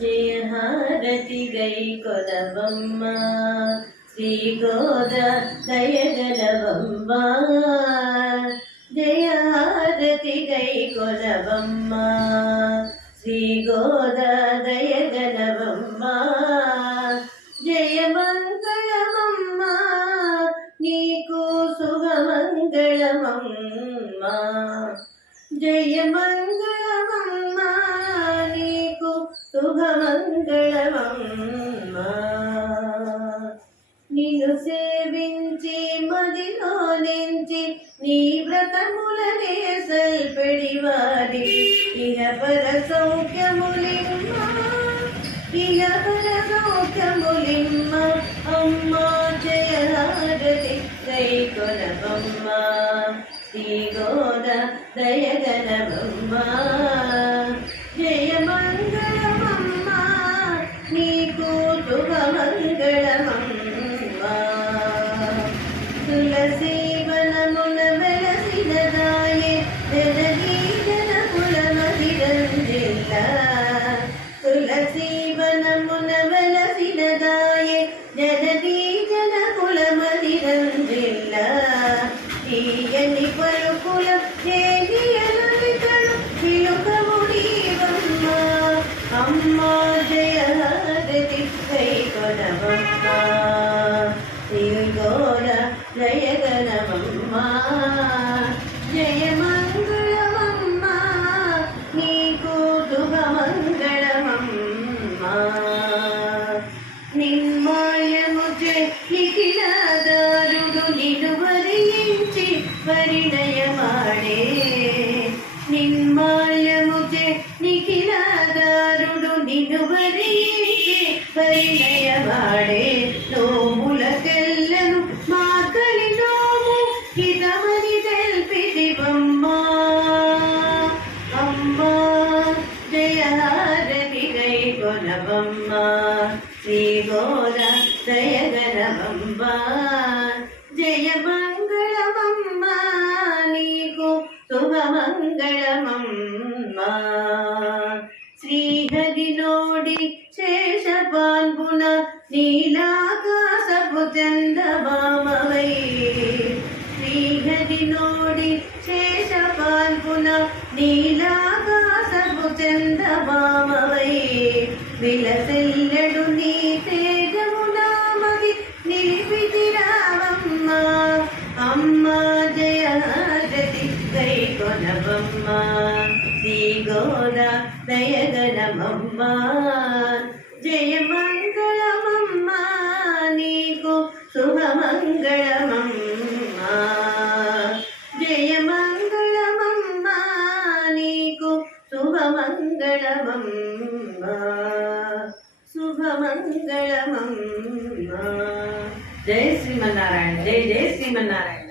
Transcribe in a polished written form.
జయ హారతి గై కొలవమ్మ శ్రీ గోద దయగలవమ్మ జయ హారతి గై కొలవమ్మ శ్రీ గోద దయగలవమ్మ జయ మంగళమమ్మ నీకు శుభమంగళమమ్మ జయ మంగళమమ్మ నీకు శుభమంగళమమ్మ నిన్ను సేవించి మదిలో నుంచి నీ వ్రతములనే సల్పెడివారి ఇహ పర సౌఖ్యములిమ్మ ఇహ పర సౌఖ్యములిమ్మ అమ్మ జయ హారతి గై కొలవమ్మ శ్రీ గోద దయగలవమ్మ జయ మంగళమమ్మ నీకు శుభమంగళమమ్మ తులసి వనమున వెలసినదాయే జననీ జనకుల మదిరంజిల్ల తులసి వనమున వెలసినదాయే జననీ జనకుల మదిరంజిల్ల తీయని పలుకుల చేనియలనితడు పిలుకముడీవమ్మ అమ్మ జయ హారతి గై కొలవమ్మ శ్రీ గోద దయగలవమ్మ జయ మంగళమమ్మ నీకు శుభమంగళమమ్మ నిర్మాల్యము నిఖిలాదారుడు నిన్ను వరించి పరిణయమాడే నిర్మాల్యము నిఖిలాదారుడు నిన్ను వరించి పరిణయమాడే నోములకెల్లను మాకలి నోము హితమని తెల్పిదివమ్మ అమ్మ జయ హారతి గై కొలవమ్మ శ్రీ గోద దయగలవమ్మ జయ మంగళమమ్మ నీకు శుభమంగళమమ్మ శ్రీహరి నోడి శేషపాల్పున నీలాకాశపు చందమామవై శ్రీహరి నోడి శేషపాల్పున నీలాకాశపు చందమామవై విలసెల్లడు నీ తేజము నామది నిలిపితిరావమ్మ అమ్మ జయ హారతి గై కొలవమ్మ శ్రీ గోద దయగలవమ్మ జయ మంగళమమ్మ నీకు శుభమంగళమమ్మ జయ మంగళమమ్మ నీకు శుభమంగళమమ్మ శుభమంగళమమ్మ జయ శ్రీమన్నారాయణ జయ జయ శ్రీమన్నారాయణ